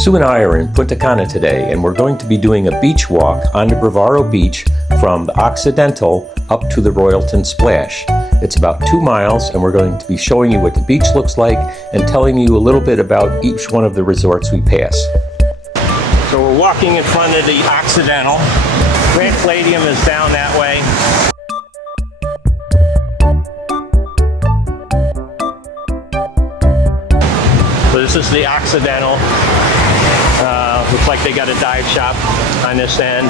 Sue and I are in Punta Cana today, and we're going to be doing a beach walk on the Bavaro Beach from the Occidental up to the Royalton Splash. It's about 2 miles, and we're going to be showing you what the beach looks like and telling you a little bit about each one of the resorts we pass. So we're walking in front of the Occidental. Grand Palladium is down that way. So this is the Occidental. Looks like they got a dive shop on this end.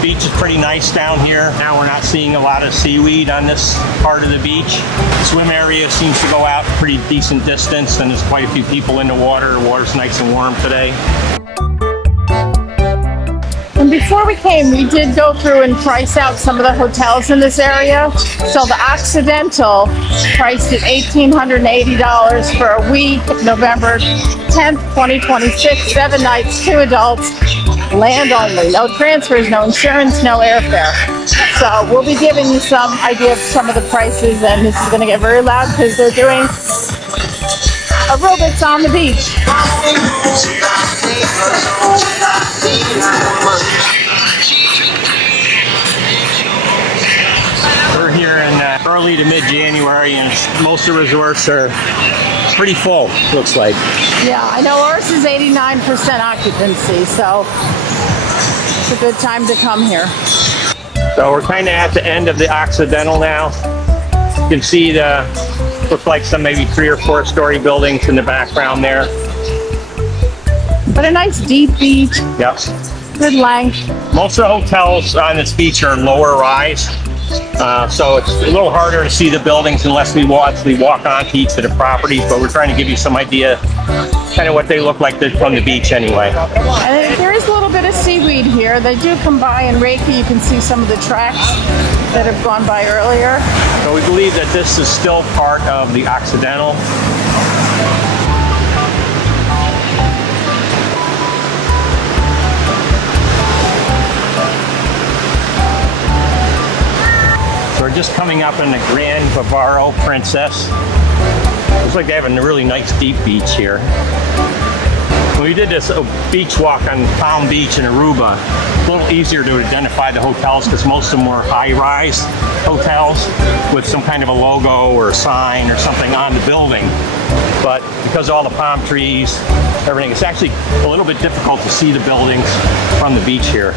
Beach is pretty nice down here. Now we're not seeing a lot of seaweed on this part of the beach. Swim area seems to go out a pretty decent distance, and there's quite a few people in the water. The water's nice and warm today. And before we came, we did go through and price out some of the hotels in this area. So the Occidental priced at $1,880 for a week, November 10th, 2026, 7 nights, 2 adults, land only, no transfers, no insurance, no airfare. So we'll be giving you some idea of some of the prices, and this is going to get very loud because they're doing aerobics on the beach. We're here in early to mid-January, and most of the resorts are pretty full, looks like. Yeah, I know ours is 89% occupancy, so it's a good time to come here. So we're kind of at the end of the Occidental now. You can see looks like some maybe 3 or 4 story buildings in the background there. But a nice deep beach. Yep. Good length. Most of the hotels on this beach are lower rise. So it's a little harder to see the buildings unless we actually walk onto each of the properties, but we're trying to give you some idea kind of what they look like from the beach anyway. And there is a little bit of seaweed here. They do come by in Reiki. You can see some of the tracks that have gone by earlier. So we believe that this is still part of the Occidental. We're just coming up in the Grand Bavaro Princess. Looks like they have a really nice deep beach here. When we did this beach walk on Palm Beach in Aruba, a little easier to identify the hotels because most of them were high-rise hotels with some kind of a logo or a sign or something on the building. But because of all the palm trees, everything, it's actually a little bit difficult to see the buildings from the beach here.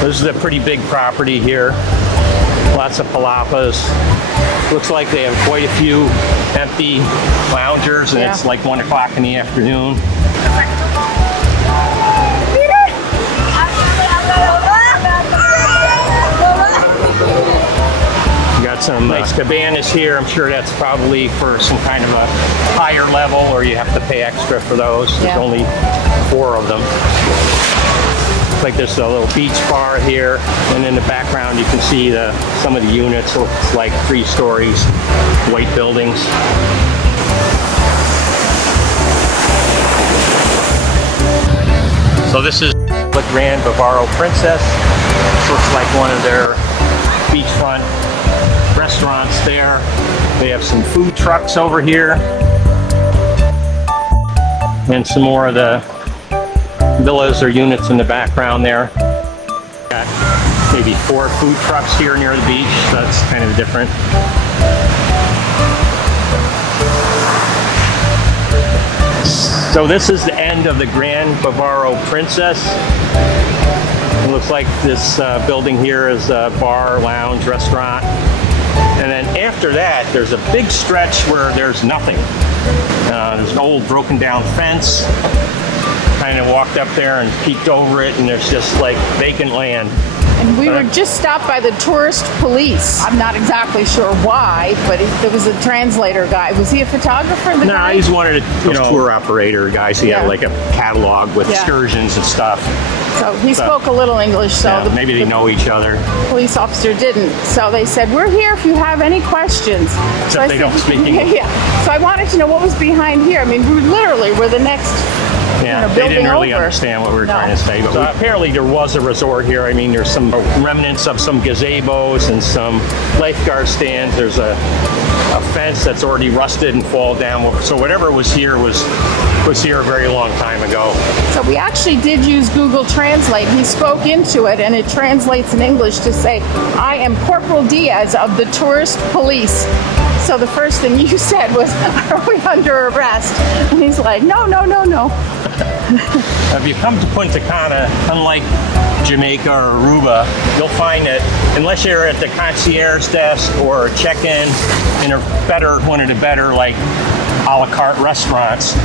This is a pretty big property here. Lots of palapas. Looks like they have quite a few empty loungers, and it's like 1 o'clock in the afternoon. You got some nice cabanas here. I'm sure that's probably for some kind of a higher level, or you have to pay extra for those. There's only 4 of them. Like there's a little beach bar here, and in the background you can see some of the units. Looks like 3 stories, white buildings. So this is the Grand Bavaro Princess. This looks like one of their beachfront restaurants there. They have some food trucks over here, and some more of the villas or units in the background there. Got maybe 4 food trucks here near the beach. So that's kind of different. So this is the end of the Grand Bavaro Princess. It looks like this building here is a bar, lounge, restaurant. And then after that, there's a big stretch where there's nothing. There's an old broken down fence. Kind of walked up there and peeked over it, and there's just like vacant land. And we were just stopped by the tourist police. I'm not exactly sure why, but there was a translator guy. Was he a photographer? No, he's one of the tour operator guys. He had like a catalog with excursions and stuff. So he spoke a little English, so maybe they know each other. Police officer didn't. So they said, "We're here if you have any questions." Except they don't speak English. Yeah. So I wanted to know what was behind here. I mean, we literally were the next Yeah, they didn't really understand what we were trying to say. But apparently there was a resort here. I mean, there's some remnants of some gazebos and some lifeguard stands. There's a fence that's already rusted and fall down. So whatever was here was here a very long time ago. So we actually did use Google Translate. He spoke into it and it translates in English to say, I am Corporal Diaz of the Tourist Police. So the first thing you said was, are we under arrest? And he's like, no, no, no, no. If you come to Punta Cana, unlike Jamaica or Aruba, you'll find that unless you're at the concierge desk or check-in in one of the better like a la carte restaurants,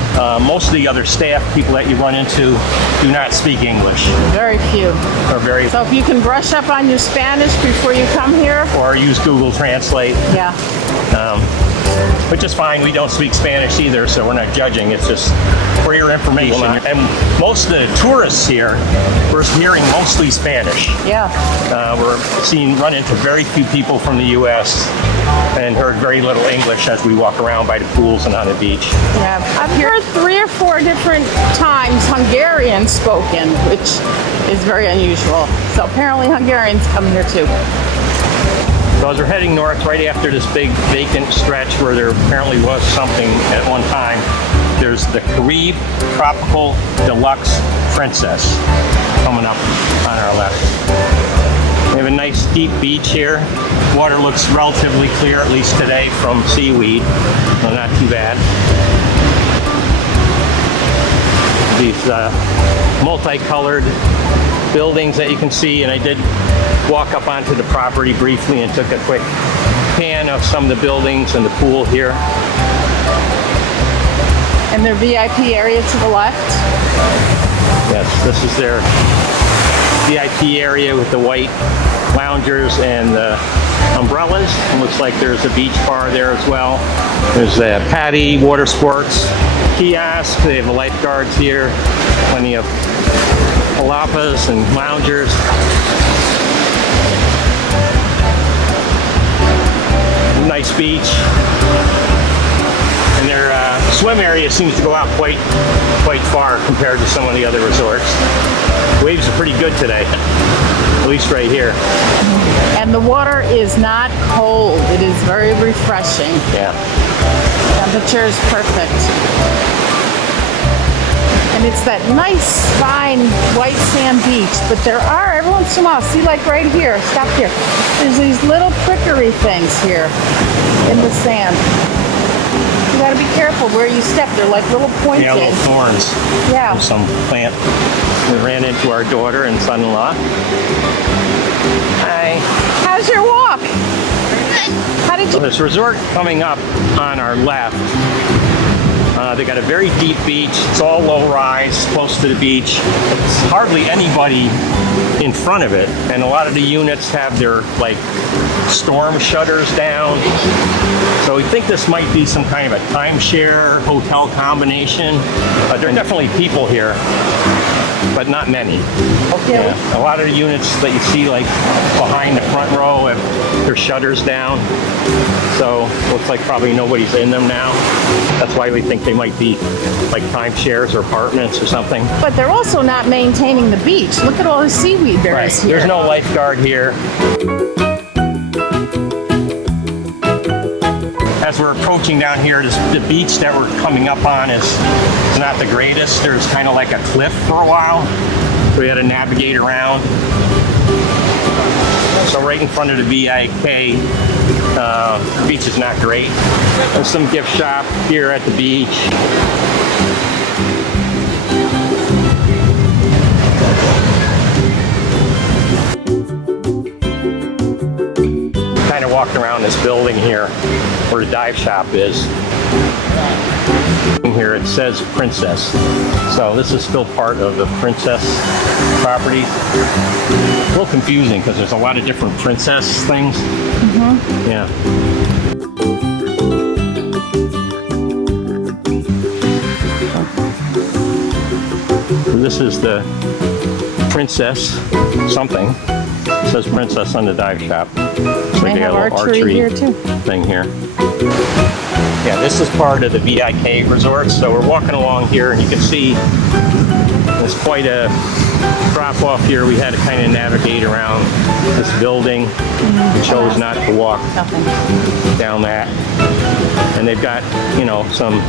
most of the other staff, people that you run into, do not speak English. Very few. Or very. So if you can brush up on your Spanish before you come here. Or use Google Translate. Yeah. Which is fine. We don't speak Spanish either, so we're not judging. It's just for your information. And most of the tourists here, we're hearing mostly Spanish. Yeah. We're run into very few people from the U.S. and heard very little English as we walk around by the pools and on the beach. Yeah. I've heard 3 or 4 different times Hungarian spoken, which is very unusual. So apparently Hungarians come here too. So as we're heading north, right after this big vacant stretch where there apparently was something at one time, there's the Caribe Tropical Deluxe Princess coming up on our left. We have a nice deep beach here. Water looks relatively clear, at least today, from seaweed. So not too bad. These multicolored buildings that you can see, and I did walk up onto the property briefly and took a quick pan of some of the buildings and the pool here. And their VIP area to the left. Yes, this is their VIP area with the white loungers and the umbrellas. It looks like there's a beach bar there as well. There's a patty, water sports, kiosk. They have the lifeguards here. Plenty of palapas and loungers. Nice beach. And their swim area seems to go out quite far compared to some of the other resorts. Waves are pretty good today, at least right here. And the water is not cold. It is very refreshing. Yeah. Temperature is perfect. And it's that nice, fine, white sand beach. But there are, every once in a while, see like right here, stop here. There's these little prickery things here in the sand. You gotta be careful where you step. They're like little pointed. Yeah, little thorns. Yeah. There's some plant. We ran into our daughter and son-in-law. Hi. How's your walk? How did So you? this resort coming up on our left, they got a very deep beach. It's all low-rise, close to the beach. It's hardly anybody in front of it, and a lot of the units have their like storm shutters down. So we think this might be some kind of a timeshare hotel combination. There are definitely people here, but not many. Okay. Yeah. A lot of the units that you see like behind the front row have their shutters down. So looks like probably nobody's in them now. That's why we think they might be like timeshares or apartments or something. But they're also not maintaining the beach. Look at all the seaweed there is here. There's no lifeguard here. As we're approaching down here, the beach that we're coming up on is not the greatest. There's kind of like a cliff for a while, so we had to navigate around. So right in front of the VIK, the beach is not great. There's some gift shop here at the beach. Kind of walked around this building here where the dive shop is. In here it says Princess. So this is still part of the Princess property. A little confusing because there's a lot of different Princess things. Mm-hmm. Yeah. So this is the Princess something. It says Princess on the dive shop. It's like They have a little archery here too. thing here. Yeah, this is part of the VIK resort. So we're walking along here and you can see there's quite a drop off here. We had to kind of navigate around this building. We chose not to walk down that. And they've got, you know, some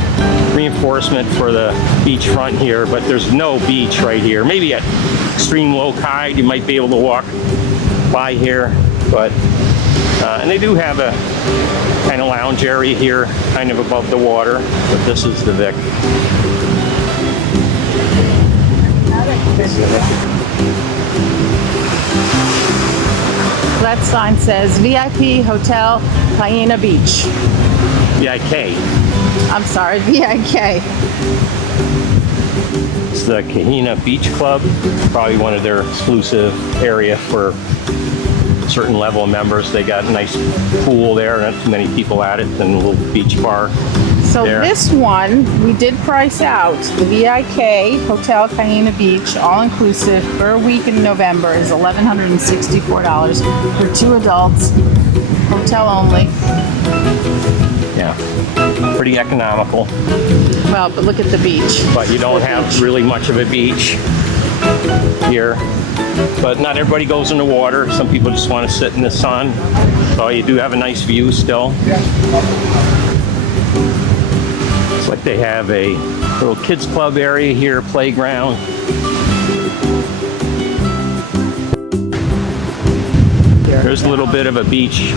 reinforcement for the beach front here, but there's no beach right here. Maybe at extreme low tide you might be able to walk by here, but and they do have a kind of lounge area here, kind of above the water, but this is the Vic. That sign says VIP Hotel Cayena Beach. VIK. I'm sorry, VIK. It's the Cayena Beach Club, probably one of their exclusive area for a certain level of members. They got a nice pool there, not too many people at it, and a little beach bar. So there. this one, we did price out. The VIK Hotel Cayena Beach, all inclusive, for a week in November is $1,164 for 2 adults, hotel only. Yeah, pretty economical. Well, but look at the beach. But you don't have really much of a beach here. But not everybody goes in the water. Some people just want to sit in the sun. So you do have a nice view still. It's like they have a little kids club area here, playground. There's a little bit of a beach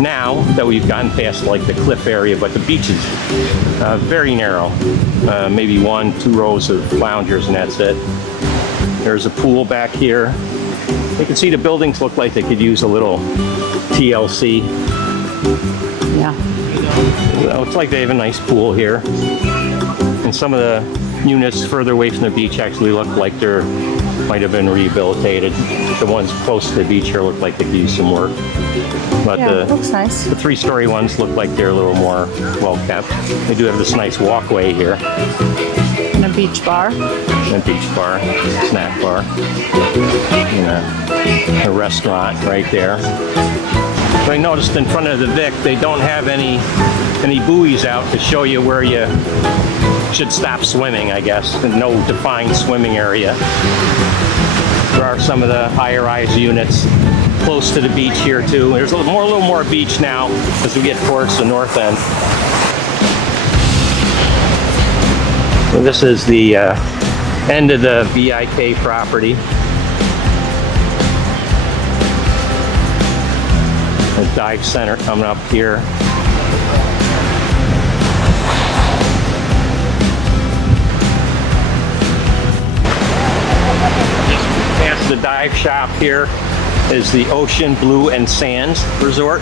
now that we've gotten past like the cliff area, but the beach is very narrow. Maybe 1-2 rows of loungers and that's it. There's a pool back here. You can see the buildings look like they could use a little TLC. Yeah. It looks like they have a nice pool here. And some of the units further away from the beach actually look like they're might have been rehabilitated. The ones close to the beach here look like they could use some work. But Yeah, it looks nice. the 3-story ones look like they're a little more well kept. They do have this nice walkway here. And a beach bar. And a beach bar, snack bar, and a restaurant right there. But I noticed in front of the Vic, they don't have any buoys out to show you where you should stop swimming, I guess. And no defined swimming area. There are some of the higher-rise units close to the beach here too. There's a little more beach now as we get towards the north end. So this is the end of the VIK property. The dive center coming up here. Just past the dive shop here is the Ocean Blue and Sands Resort.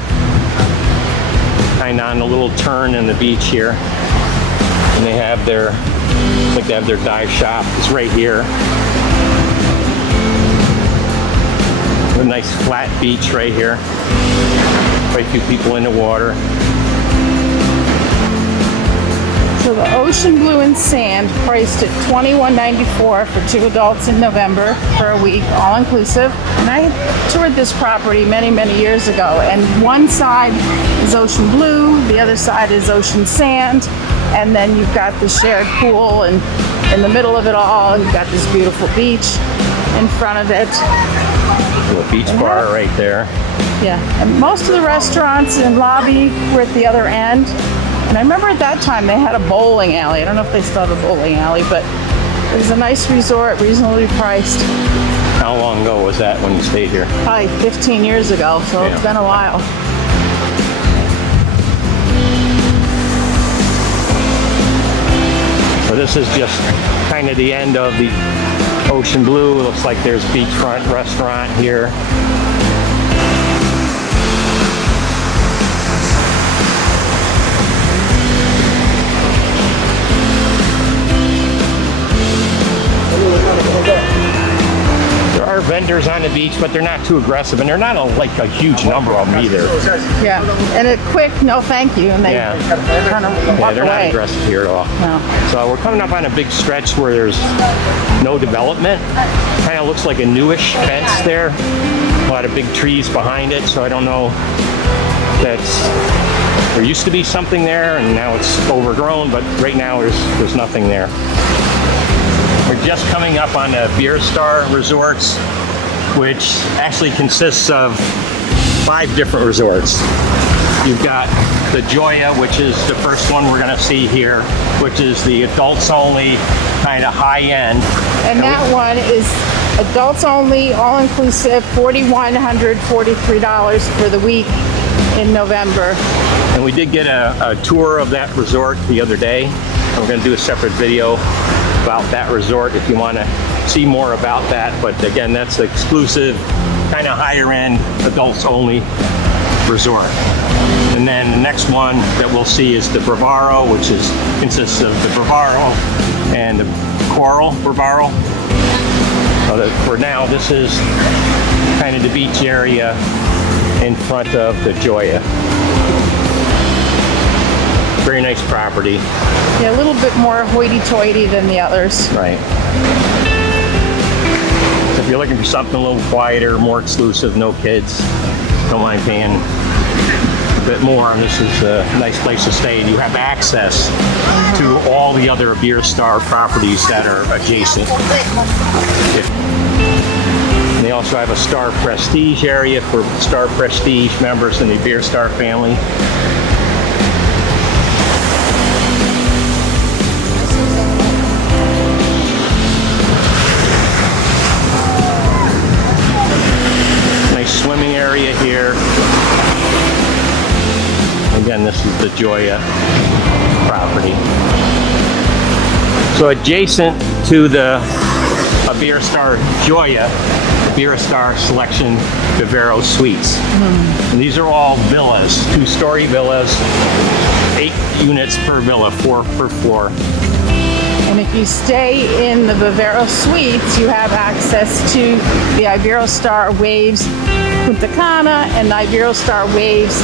Kind of on a little turn in the beach here. And they have their, I think they have their dive shop. It's right here. A nice flat beach right here. Quite a few people in the water. So the Ocean Blue and Sand priced at $21.94 for 2 adults in November for a week, all inclusive. And I toured this property many, many years ago. And one side is Ocean Blue, the other side is Ocean Sand. And then you've got the shared pool, and in the middle of it all, you've got this beautiful beach in front of it. A beach bar right there. Yeah, and most of the restaurants and lobby were at the other end. And I remember at that time they had a bowling alley. I don't know if they still have a bowling alley, but it was a nice resort, reasonably priced. How long ago was that when you stayed here? Probably 15 years ago, so Yeah. It's been a while. So this is just kind of the end of the Ocean Blue. It looks like there's beachfront restaurant here. There are vendors on the beach, but they're not too aggressive, and they're not like a huge number of them either. Yeah, and a quick no thank you, and they Yeah. kind of Yeah, walk they're not away. aggressive here at all. No. So we're coming up on a big stretch where there's no development. Kind of looks like a newish fence there. A lot of big trees behind it, so I don't know if that's There used to be something there, and now it's overgrown, but right now there's nothing there. We're just coming up on the Iberostar Resorts, which actually consists of 5 different resorts. You've got the Joya, which is the first one we're going to see here, which is the adults only, kind of high end. And that one is adults only, all inclusive, $4,143 for the week in November. And we did get a tour of that resort the other day. And we're going to do a separate video about that resort if you want to see more about that. But again, that's the exclusive, kind of higher end, adults only resort. And then the next one that we'll see is the Bavaro, which consists of the Bavaro and the Coral Bavaro. So that for now, this is kind of the beach area in front of the Joya. Very nice property. Yeah, a little bit more hoity-toity than the others. Right. So if you're looking for something a little quieter, more exclusive, no kids, don't mind paying a bit more, this is a nice place to stay, and you have access to all the other Iberostar properties that are adjacent. And they also have a Star Prestige area for Star Prestige members in the Iberostar family. Nice swimming area here. Again, this is the Joya property. So adjacent to the Iberostar Joya, Iberostar Selection Bavaro Suites. And these are all villas, 2-story villas, 8 units per villa, 4 per floor. And if you stay in the Bavaro Suites, you have access to the Iberostar Waves Punta Cana and the Iberostar Waves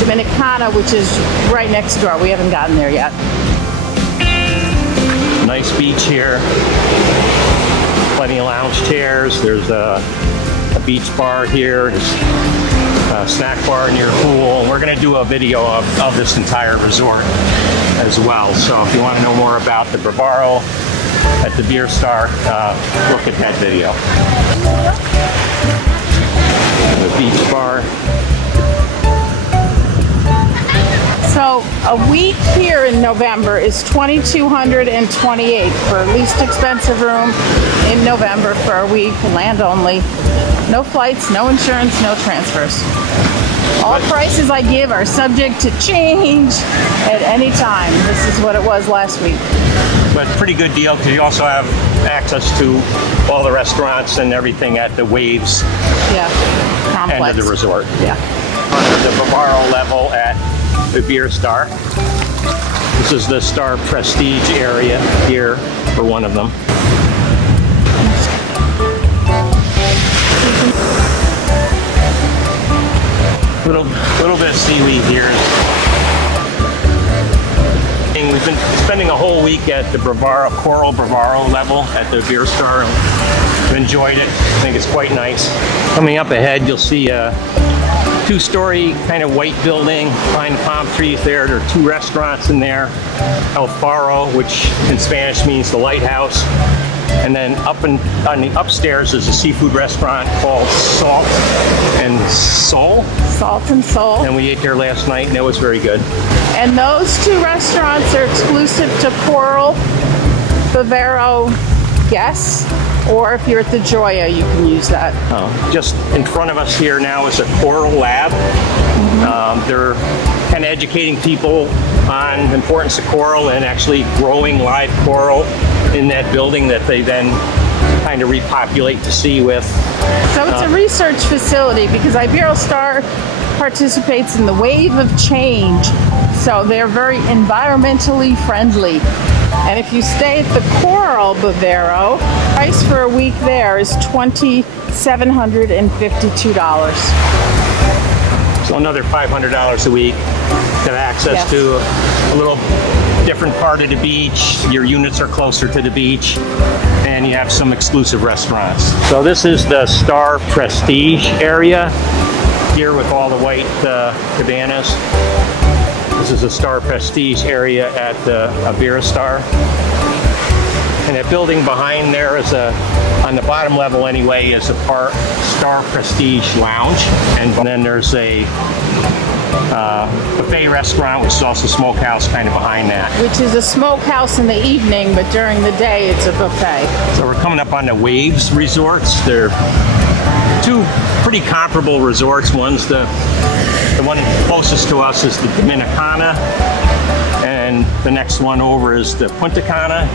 Dominicana, which is right next door. We haven't gotten there yet. Nice beach here. Plenty of lounge chairs. There's a beach bar here. There's a snack bar near your pool. We're going to do a video of this entire resort as well. So if you want to know more about the Bavaro at the Iberostar, look at that video. The beach bar. So a week here in November is $2,228 for least expensive room in November for a week, land only. No flights, no insurance, no transfers. All prices I give are subject to change at any time. This is what it was last week. But pretty good deal because you also have access to all the restaurants and everything at the Waves Complex. end of the resort. Yeah. Under the Bavaro level at Iberostar. This is the Star Prestige area here for one of them. Little bit of seaweed here. And we've been spending a whole week at the Bavaro, Coral Bavaro level at the Iberostar. I've enjoyed it. I think it's quite nice. Coming up ahead, you'll see a 2-story kind of white building behind palm trees there. There are 2 restaurants in there. El Faro, which in Spanish means the lighthouse. And then on the upstairs is a seafood restaurant called Salt and Soul. Salt and Soul. And we ate there last night and it was very good. And those 2 restaurants are exclusive to Coral Bavaro guests, or if you're at the Joya, you can use that. Just in front of us here now is a coral lab. They're kind of educating people on the importance of coral and actually growing live coral in that building that they then kind of repopulate the sea with. So it's a research facility because Iberostar participates in the wave of change. So they're very environmentally friendly. And if you stay at the Coral Bavaro, price for a week there is $2,752. So another $500 a week. Got access to a little different part of the beach. Your units are closer to the beach. And you have some exclusive restaurants. So this is the Star Prestige area here with all the white cabanas. This is a Star Prestige area at Iberostar. And that building behind there is on the bottom level anyway, is a Star Prestige Lounge. And then there's a buffet restaurant, which is also a smokehouse kind of behind that. Which is a smokehouse in the evening, but during the day it's a buffet. So we're coming up on the Waves resorts. They're two pretty comparable resorts. One's the one closest to us is the Dominican Cana, and the next one over is the Punta Cana.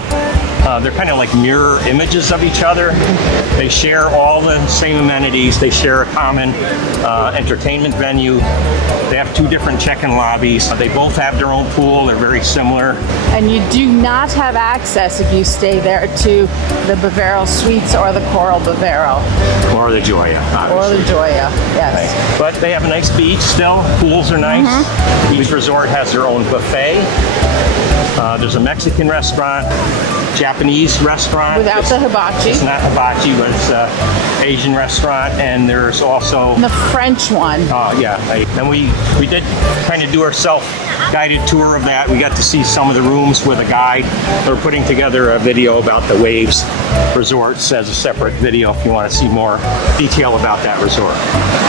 They're kind of like mirror images of each other. They share all the same amenities. They share a common entertainment venue. They have two different check-in lobbies. They both have their own pool. They're very similar. And you do not have access if you stay there to the Bavaro Suites or the Coral Bavaro. Or the Joya, obviously. Or the Joya, yes. Right. But they have a nice beach still. Pools are nice. Each resort has their own buffet. There's a Mexican restaurant, Japanese restaurant. Without the hibachi. It's not hibachi, but it's an Asian restaurant, and there's also the French one. Oh yeah, and we did kind of do our self-guided tour of that. We got to see some of the rooms with a guide. We're putting together a video about the Waves resorts as a separate video if you want to see more detail about that resort.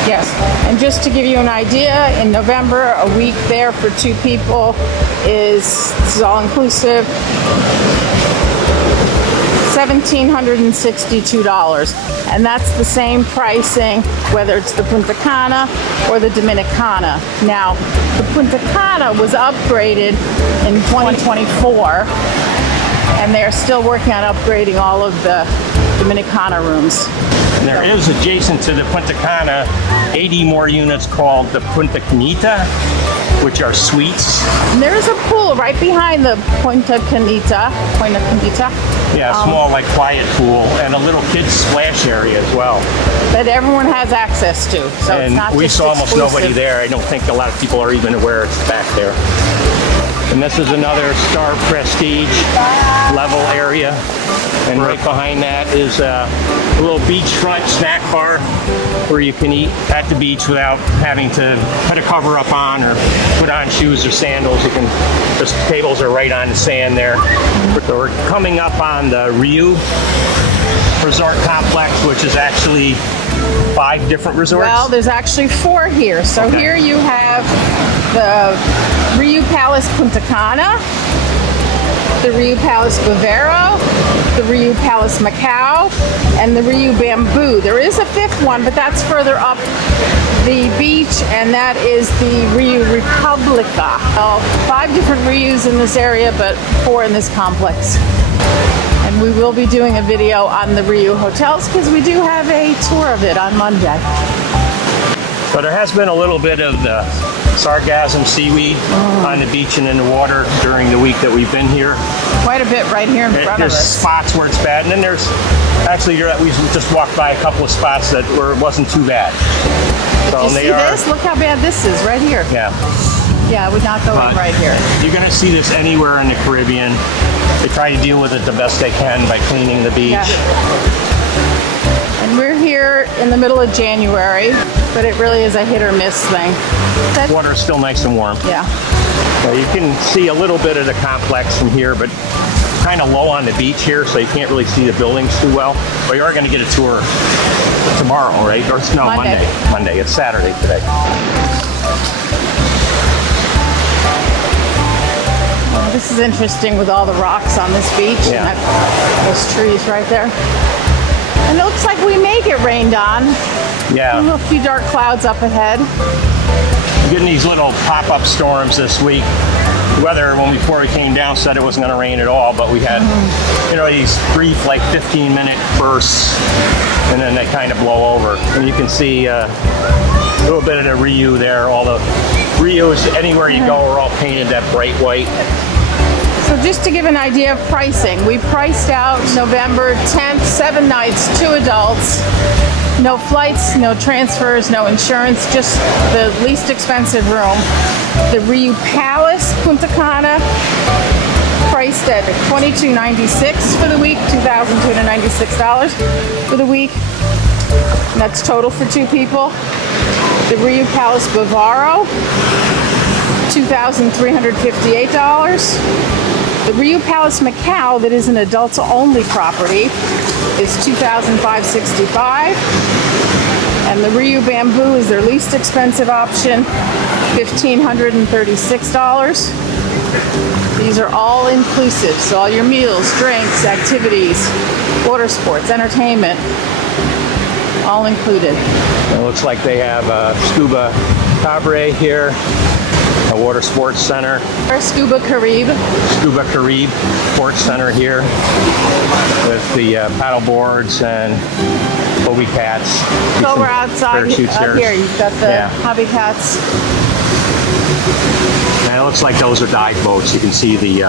Yes, and just to give you an idea, in November, a week there for two people is, this is all inclusive, $1,762, and that's the same pricing whether it's the Punta Cana or the Dominicana. Now, the Punta Cana was upgraded in 2024, and they're still working on upgrading all of the Dominicana rooms. And there is adjacent to the Punta Cana 80 more units called the Punta Canita, which are suites. And there is a pool right behind the Punta Canita. Yeah, a small, like, quiet pool, and a little kids splash area as well. That everyone has access to. So and it's not we just saw almost exclusive. nobody there. I don't think a lot of people are even aware it's back there. And this is another Star Prestige level area. And right behind that is a little beachfront snack bar where you can eat at the beach without having to put a cover up on or put on shoes or sandals. You can, the tables are right on the sand there. So we're coming up on the Rio Resort Complex, which is actually 5 different resorts. Well, there's actually 4 here. So Okay. here you have the Rio Palace Punta Cana, the Rio Palace Bavaro, the Rio Palace Macau, and the Rio Bamboo. There is a 5th one, but that's further up the beach, and that is the Rio Republica. 5 different Rios in this area, but 4 in this complex. And we will be doing a video on the Rio hotels because we do have a tour of it on Monday. So there has been a little bit of the sargassum seaweed on the beach and in the water during the week that we've been here. Quite a bit right here in front of There's us. spots where it's bad, and then there's actually we just walked by a couple of spots that it wasn't too bad. So You see this? Look how bad this is right here. Yeah. Yeah, I would not go in right here. You're going to see this anywhere in the Caribbean. They try to deal with it the best they can by cleaning the beach. Yeah. And we're here in the middle of January, but it really is a hit or miss thing. Water is still nice and warm. Yeah. So you can see a little bit of the complex from here, but kind of low on the beach here, so you can't really see the buildings too well. But you are going to get a tour tomorrow, right? Or no, Monday. Monday. It's Saturday today. Well, this is interesting with all the rocks on this beach Yeah. and those trees right there. And it looks like we may get rained on. Yeah. A few dark clouds up ahead. We're getting these little pop-up storms this week. Weather, before we came down, said it wasn't going to rain at all, but we had, these brief, like 15-minute bursts, and then they kind of blow over. And you can see a little bit of the Rio there. All the Rios, anywhere you go, are all painted that bright white. So just to give an idea of pricing, we priced out November 10th, 7 nights, 2 adults. No flights, no transfers, no insurance, just the least expensive room. The Rio Palace Punta Cana priced at $2,296 for the week, $2,296 for the week. And that's total for 2 people. The Rio Palace Bavaro $2,358. The Rio Palace Macau, that is an adults-only property, is $2,565. And the Rio Bamboo is their least expensive option, $1,536. These are all inclusive, so all your meals, drinks, activities, water sports, entertainment, all included. It looks like they have a scuba cabaret here, a water sports center. Our Scuba Caribe. Scuba Caribe Sports Center here with the paddle boards and hobby cats. So we're outside here. You've got the hobby cats. And it looks like those are dive boats. You can see the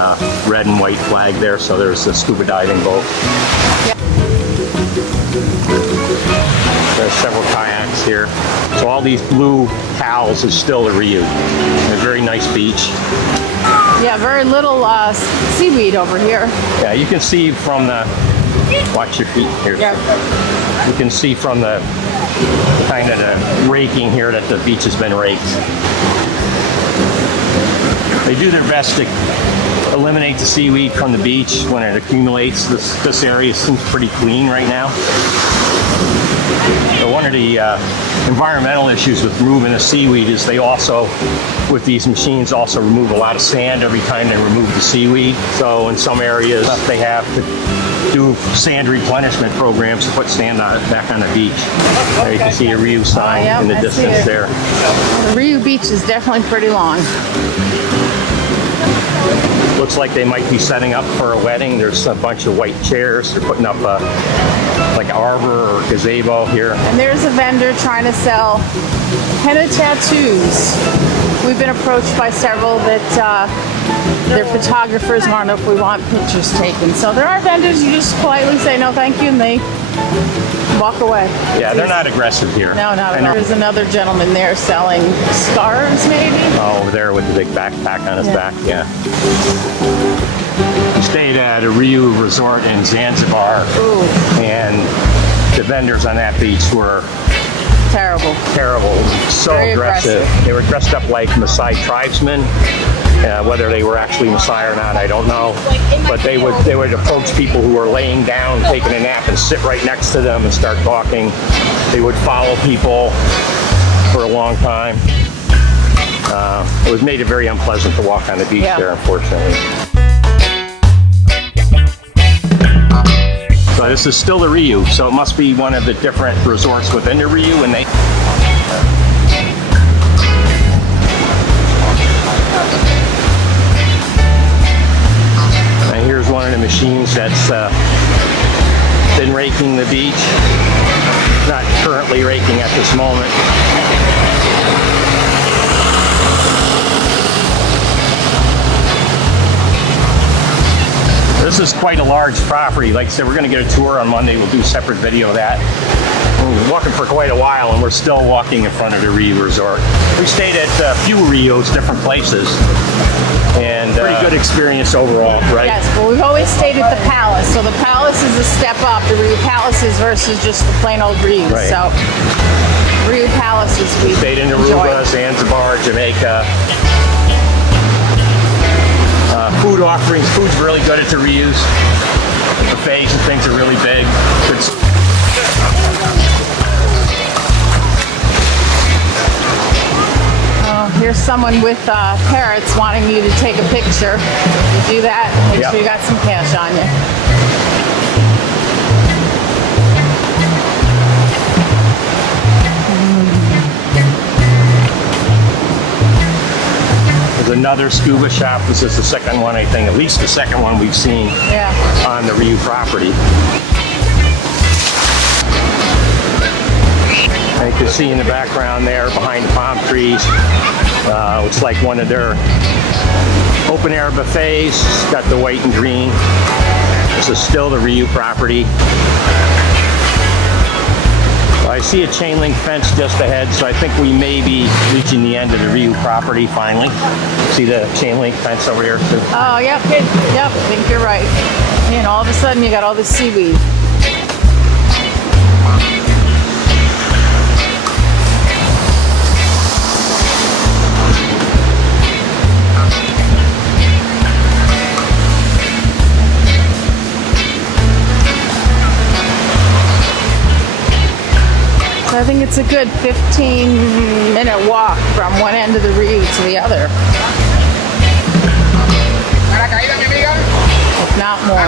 red and white flag there, so there's a scuba diving boat. Yep. There's several kayaks here. So all these blue towels is still the Rio. A very nice beach. Yeah, very little seaweed over here. Yeah, you can see from the, watch your feet here. Yeah. You can see from the kind of the raking here that the beach has been raked. They do their best to eliminate the seaweed from the beach when it accumulates. This area seems pretty clean right now. So one of the environmental issues with removing the seaweed is they also, with these machines, also remove a lot of sand every time they remove the seaweed. So in some areas they have to do sand replenishment programs to put sand back on the beach. There you can see a Rio sign in the distance there. The Rio Beach is definitely pretty long. Looks like they might be setting up for a wedding. There's a bunch of white chairs. They're putting up like an arbor or gazebo here. And there's a vendor trying to sell henna tattoos. We've been approached by several that they're photographers and want to know if we want pictures taken. So there are vendors, you just politely say no thank you and they walk away. Yeah, they're not aggressive here. No, not at all. There's another gentleman there selling scarves maybe. Oh, over there with the big backpack on his back, yeah. We stayed at a Rio resort in Zanzibar. Ooh. And the vendors on that beach were terrible. So very aggressive. They were dressed up like Maasai tribesmen. Whether they were actually Maasai or not, I don't know. But they would approach people who were laying down, taking a nap, and sit right next to them and start talking. They would follow people for a long time. It was made it very unpleasant to walk on the beach there, unfortunately. So this is still the Rio, so it must be one of the different resorts within the Rio, and here's one of the machines that's been raking the beach. Not currently raking at this moment. This is quite a large property. Like I said, we're going to get a tour on Monday. We'll do a separate video of that. We're walking for quite a while, and we're still walking in front of the Rio Resort. We stayed at a few Rios, different places, and pretty good experience overall, right? Yes, but we've always stayed at the Palace. So the Palace is a step up. The Rio Palaces versus just the plain old Rio. Right. So Rio Palaces we stayed in Aruba, Zanzibar, Jamaica. Food offerings. Food's really good at the Rios. Buffets and things are really big. Here's someone with parrots wanting you to take a picture. You do that, make sure you got some cash on you. There's another scuba shop. This is the second one, I think, at least the second one we've seen on the Rio property. And you can see in the background there, behind the palm trees, looks like one of their open air buffets. It's got the white and green. This is still the Rio property. I see a chain link fence just ahead, so I think we may be reaching the end of the Rio property finally. See the chain link fence over here too? Oh, yep, I think you're right. And all of a sudden you got all this seaweed. I think it's a good 15-minute walk from one end of the Rio to the other, if not more.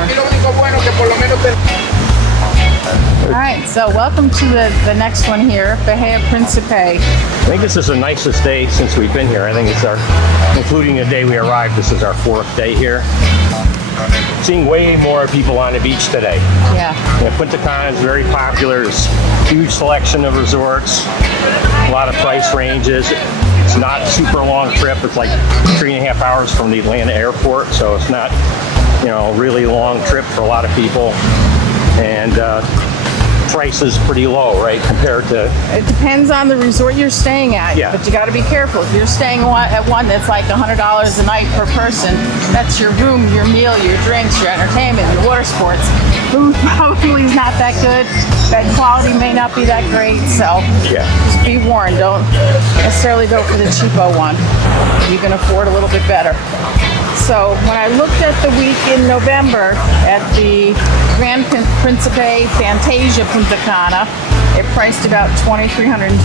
All right, so welcome to the next one here, Bahia Principe. I think this is the nicest day since we've been here. I think it's including the day we arrived, this is our 4th day here. Seeing way more people on the beach today. Yeah. Punta Cana is very popular. There's a huge selection of resorts, a lot of price ranges. It's not a super long trip. It's like 3.5 hours from the Atlanta airport, so it's not, really long trip for a lot of people. And price is pretty low, right, compared to... It depends on the resort you're staying at, yeah. But you got to be careful. If you're staying at one that's like $100 a night per person, that's your room, your meal, your drinks, your entertainment, your water sports. Food probably is not that good. Bed quality may not be that great, so yeah. Just be warned. Don't necessarily go for the cheapo one. You can afford a little bit better. So when I looked at the week in November at the Grand Principe Fantasia Punta Cana, it priced about $2,323.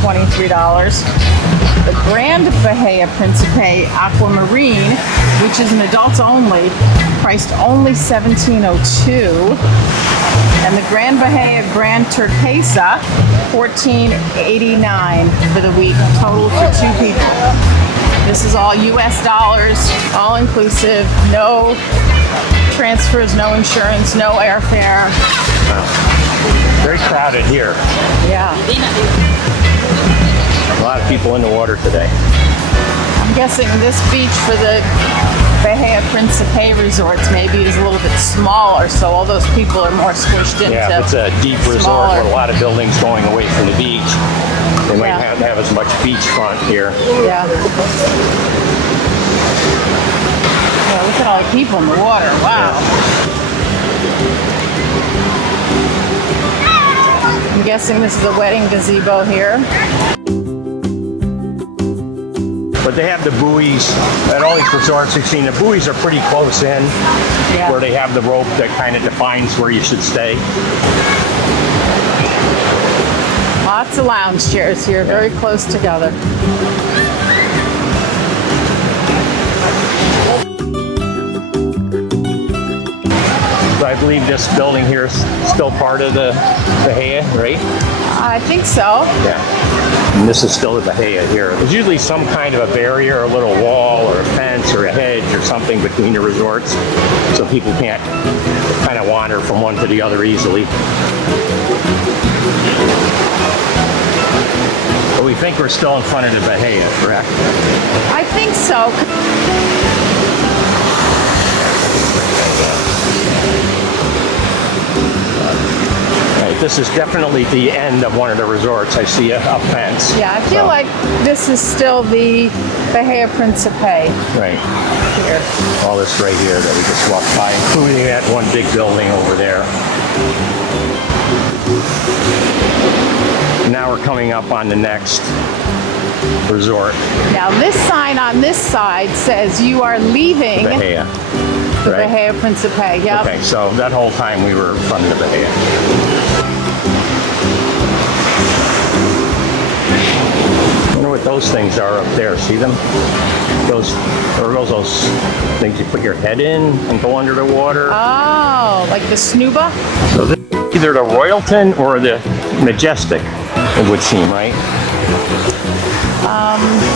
The Grand Bahia Principe Aquamarine, which is an adults only, priced only $1,702. And the Grand Bahia Grand Turquesa, $1,489 for the week, total for 2 people. This is all US dollars, all inclusive, no transfers, no insurance, no airfare. Wow. Very crowded here. Yeah. A lot of people in the water today. I'm guessing this beach for the Bahia Principe resorts maybe is a little bit smaller, so all those people are more squished into. Yeah, it's a deep resort with a lot of buildings going away from the beach. They might not have as much beachfront here. Yeah. Well, look at all the people in the water. Wow. Yeah. I'm guessing this is a wedding gazebo here. But they have the buoys at all these resorts we've seen. The buoys are pretty close in, where they have the rope that kind of defines where you should stay. Lots of lounge chairs here, very close together. So I believe this building here is still part of the Bahia, right? I think so. Yeah. And this is still the Bahia here. There's usually some kind of a barrier, a little wall or a fence or a hedge or something between the resorts, so people can't kind of wander from one to the other easily. But we think we're still in front of the Bahia, correct? I think so. Right, this is definitely the end of one of the resorts. I see a fence. Yeah, I feel like this is still the Bahia Principe. Right. Here. All this right here that we just walked by, including that one big building over there. Now we're coming up on the next resort. Now this sign on this side says you are leaving Bahia. the Right? Bahia Principe. Yep. Okay, so that whole time we were in front of the Bahia. I wonder what those things are up there. See them? Those things you put your head in and go under the water. Oh, like the snuba? So this is either the Royalton or the Majestic, it would seem, right?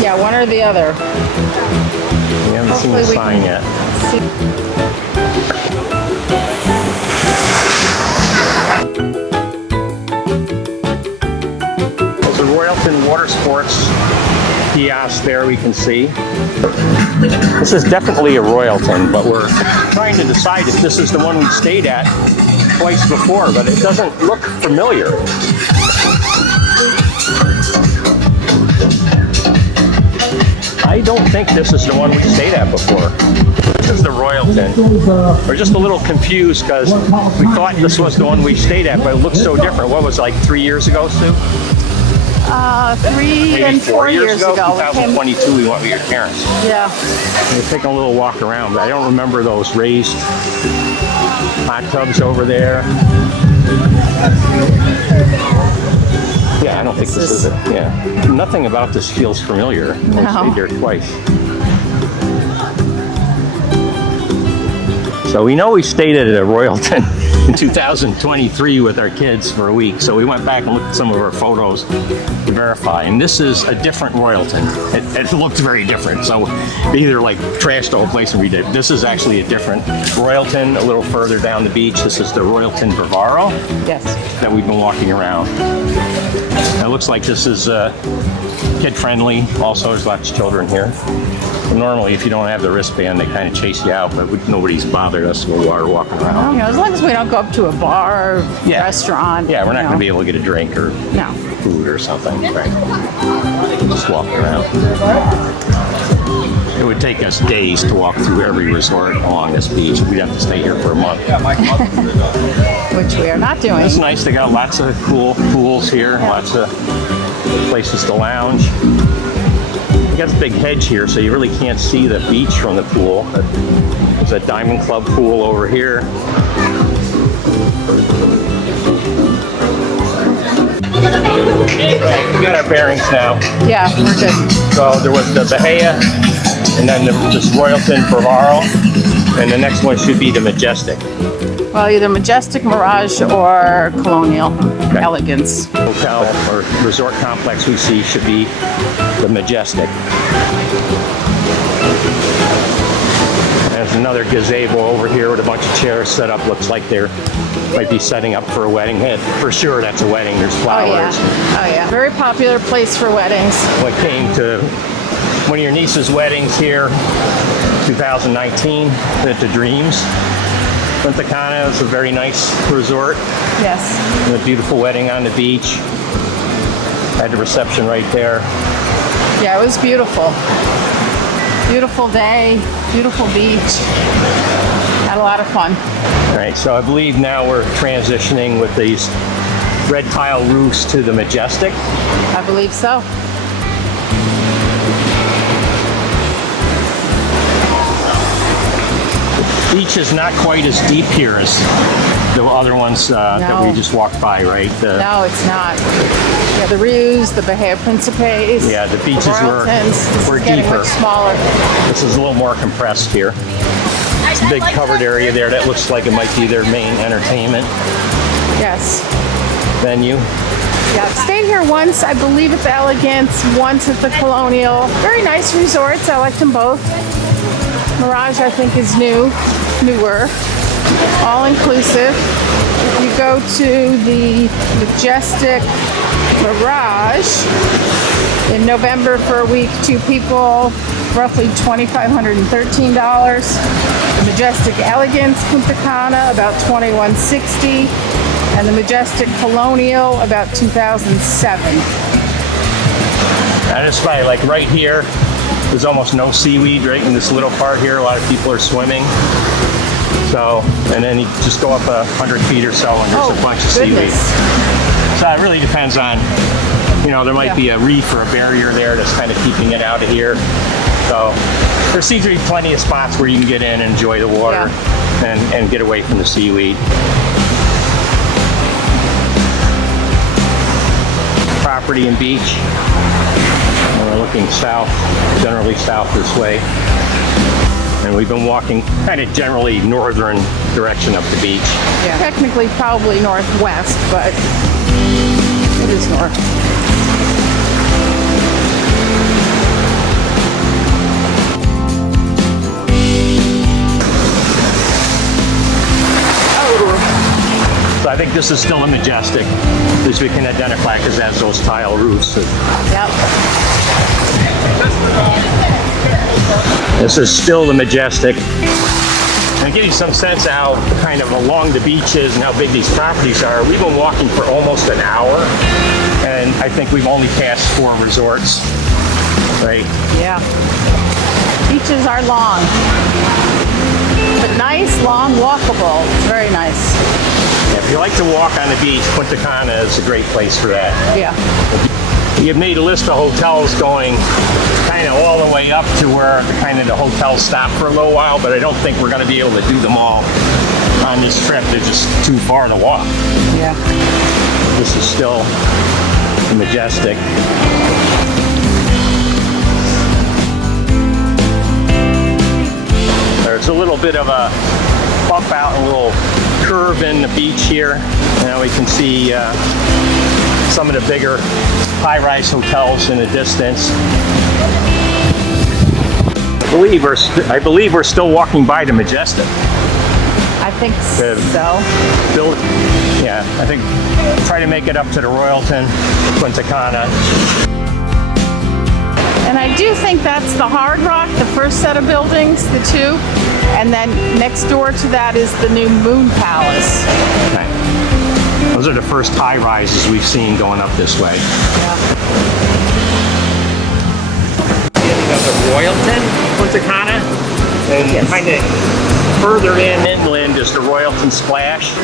Yeah, one or the other. We haven't seen the sign yet. There's a Royalton Water Sports kiosk there we can see. This is definitely a Royalton, but we're trying to decide if this is the one we stayed at twice before, but it doesn't look familiar. I don't think this is the one we stayed at before. This is the Royalton. We're just a little confused because we thought this was the one we stayed at, but it looks so different. What was it, like 3 years ago, Sue? 3 and 4 years ago. 2022, we went with your parents. Yeah. We're taking a little walk around, but I don't remember those raised hot tubs over there. Yeah, I don't think this is it. Yeah. Nothing about this feels familiar. No. I stayed there twice. So we know we stayed at a Royalton in 2023 with our kids for a week. So we went back and looked at some of our photos to verify. And this is a different Royalton. It looks very different. So they either like trashed the whole place and redid it. This is actually a different Royalton a little further down the beach. This is the Royalton Bavaro Yes. that we've been walking around. It looks like this is kid friendly. Also, there's lots of children here. Normally, if you don't have the wristband, they kind of chase you out, but nobody's bothered us while we're walking around. You know, as long as we don't go up to a bar or Yeah. restaurant. Yeah, we're not going to be able to get a drink or No. food or something. Right. Just walking around. It would take us days to walk through every resort along this beach. We'd have to stay here for a month. Which we are not doing. It's nice. They got lots of cool pools here, lots of places to lounge. You got a big hedge here, so you really can't see the beach from the pool. There's a Diamond Club pool over here. We got our bearings now. Yeah, we're good. So there was the Bahia, and then this Royalton Bavaro, and the next one should be the Majestic. Well, either Majestic, Mirage, or Colonial Elegance. Hotel or resort complex we see should be the Majestic. There's another gazebo over here with a bunch of chairs set up. Looks like they're might be setting up for a wedding. For sure, that's a wedding. There's flowers. Oh yeah. Very popular place for weddings. When it came to one of your niece's weddings here, 2019, at the Dreams. Punta Cana is a very nice resort. Yes. And a beautiful wedding on the beach. Had the reception right there. Yeah, it was beautiful. Beautiful day, beautiful beach. Had a lot of fun. All right, so I believe now we're transitioning with these red tile roofs to the Majestic. I believe so. Beach is not quite as deep here as the other ones that we just walked by, right? No, it's not. Yeah, the Rius, the Bahia Principes. Yeah, the beaches were This is getting deeper. much smaller. This is a little more compressed here. It's a big covered area there that looks like it might be their main entertainment Yes. venue. Yeah, I've stayed here once, I believe at the Elegance, once at the Colonial. Very nice resorts. I liked them both. Mirage, I think, is newer, all inclusive. If you go to the Majestic Mirage in November for a week, 2 people, roughly $2,513. The Majestic Elegance Punta Cana, about $2,160, and the Majestic Colonial, about $2,007. That is right, like right here. There's almost no seaweed right in this little part here. A lot of people are swimming. So, and then you just go up 100 feet or so and there's a bunch of seaweed. So it really depends on, you know, there might be a reef or a barrier there that's kind of keeping it out of here. So there seems to be plenty of spots where you can get in and enjoy the water and get away from the seaweed. Property and beach. And we're looking south, generally south this way. And we've been walking kind of generally northern direction up the beach. Yeah. Technically probably northwest, but it is north. So I think this is still a Majestic, at least we can identify because it has those tile roofs. Yep. This is still the Majestic. And to give you some sense of how kind of along the beach is and how big these properties are, we've been walking for almost an hour, and I think we've only passed 4 resorts, right? Yeah. Beaches are long, but nice, long, walkable. It's very nice. If you like to walk on the beach, Punta Cana is a great place for that. Yeah. You've made a list of hotels going kind of all the way up to where kind of the hotels stop for a little while, but I don't think we're going to be able to do them all on this trip. They're just too far to walk. Yeah. This is still the Majestic. There's a little bit of a bump out, a little curve in the beach here. Now we can see some of the bigger high-rise hotels in the distance. I believe we're still walking by the Majestic. I think so. Yeah, I think try to make it up to the Royalton, Punta Cana. And I do think that's the Hard Rock, the first set of buildings, the two. And then next door to that is the new Moon Palace. Okay. Those are the first high rises we've seen going up this way. Yeah. The Royalton, Punta Cana, and kind of further inland is the Royalton Splash.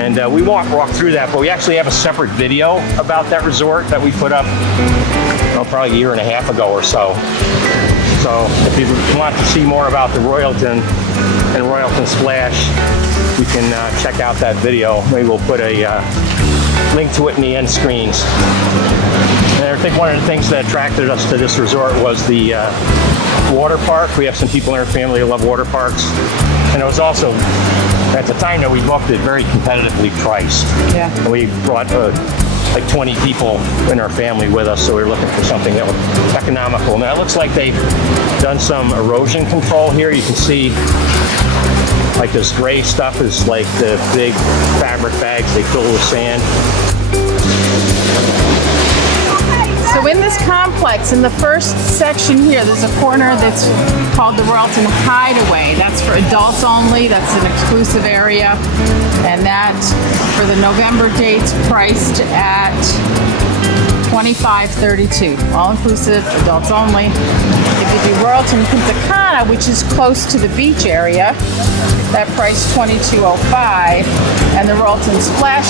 And we won't walk through that, but we actually have a separate video about that resort that we put up probably a year and a half ago or so. So if you want to see more about the Royalton and Royalton Splash, you can check out that video. Maybe we'll put a link to it in the end screens. And I think one of the things that attracted us to this resort was the water park. We have some people in our family who love water parks. And it was also, at the time that we booked it, very competitively priced. Yeah. And we brought like 20 people in our family with us, so we were looking for something that was economical. Now it looks like they've done some erosion control here. You can see like this gray stuff is like the big fabric bags they fill with sand. So in this complex, in the first section here, there's a corner that's called the Royalton Hideaway. That's for adults only. That's an exclusive area. And that, for the November dates, priced at $25.32. All inclusive, adults only. If you do Royalton Punta Cana, which is close to the beach area, that price $22.05. And the Royalton Splash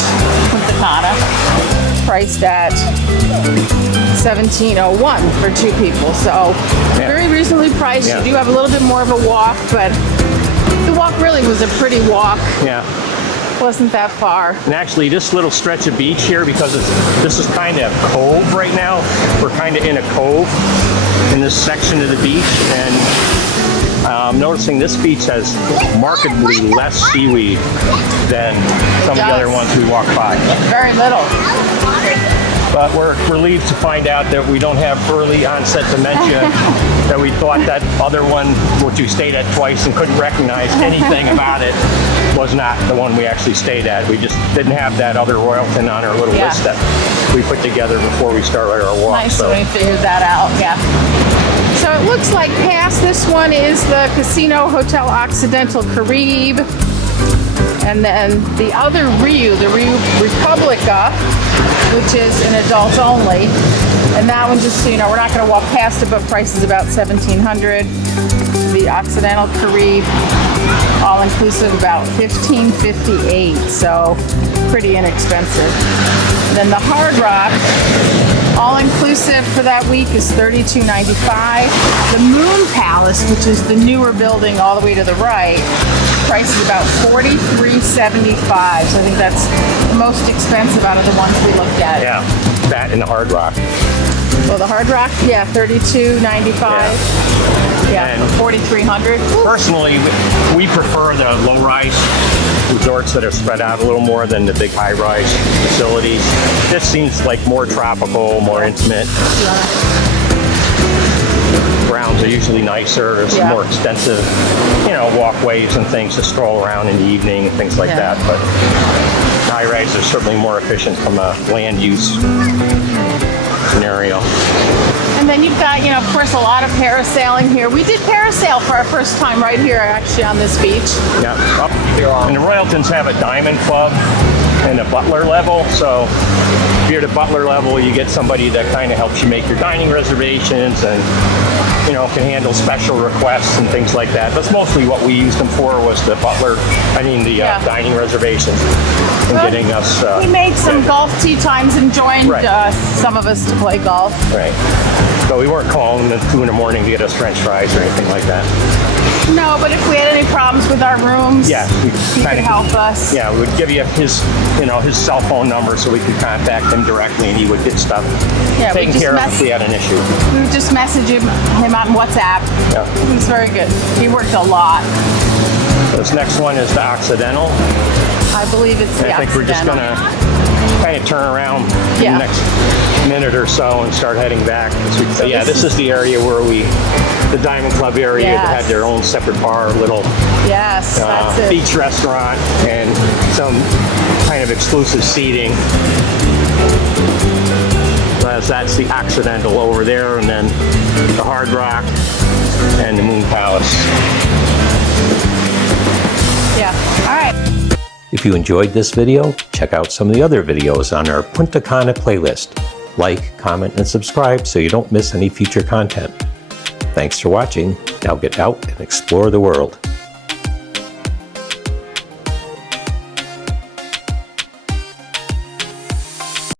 Punta Cana, priced at $17.01 for two people. So very reasonably priced. You do have a little bit more of a walk, but the walk really was a pretty walk. Yeah. Wasn't that far. And actually this little stretch of beach here, because this is kind of a cove right now, we're kind of in a cove in this section of the beach, and I'm noticing this beach has markedly less seaweed than some of the other ones we walk by. Very little. But we're relieved to find out that we don't have early onset dementia, that we thought that other one, which we stayed at twice and couldn't recognize anything about it, was not the one we actually stayed at. We just didn't have that other Royalton on our little list that we put together before we started our walk. Nice when we figured that out, So it looks like past this one is the Casino Hotel Occidental Caribe. And then the other Riu, the Riu Republica, which is an adults only. And that one, just so you know, we're not going to walk past it, but price is about $1,700. The Occidental Caribe, all inclusive, about $15.58. So pretty inexpensive. And then the Hard Rock, all inclusive for that week, is $32.95. The Moon Palace, which is the newer building all the way to the right, price is about $43.75. So I think that's the most expensive out of the ones we looked at. Yeah, that and the Hard Rock. Well, the Hard Rock, $32.95. Yeah, $4,300. Personally, we prefer the low-rise resorts that are spread out a little more than the big high-rise facilities. This seems like more tropical, more intimate. Grounds are usually nicer. There's more extensive, walkways and things to stroll around in the evening and things like that. But high-rise are certainly more efficient from a land use scenario. And then you've got, of course, a lot of parasailing here. We did parasail for our first time right here, actually, on this beach. Yeah. And the Royaltons have a diamond club and a butler level. So if you're at a butler level, you get somebody that kind of helps you make your dining reservations and, can handle special requests and things like that. That's mostly what we used them for, was the dining reservations and getting us. He made some golf tee times and joined some of us to play golf. Right. But we weren't calling them at 2 in the morning to get us French fries or anything like that. No, but if we had any problems with our rooms, Yeah, we he kinda could help us. Yeah, we would give you his, his cell phone number so we could contact him directly, and he would get stuff Yeah, we taken just care of if we had an issue. We would just message him on WhatsApp. Yeah. He was very good. He worked a lot. This next one is the Occidental. I believe it's the I think we're just Occidental. gonna kind of turn around in Yeah. the next minute or so and start heading back. But yeah, this is the area where the Diamond Club area, Yes. that had their own separate bar, little Yes, that's it. beach restaurant, and some kind of exclusive seating. That's the Occidental over there, and then the Hard Rock and the Moon Palace. Yeah, all right. If you enjoyed this video, check out some of the other videos on our Punta Cana playlist. Like, comment, and subscribe so you don't miss any future content. Thanks for watching. Now get out and explore the world.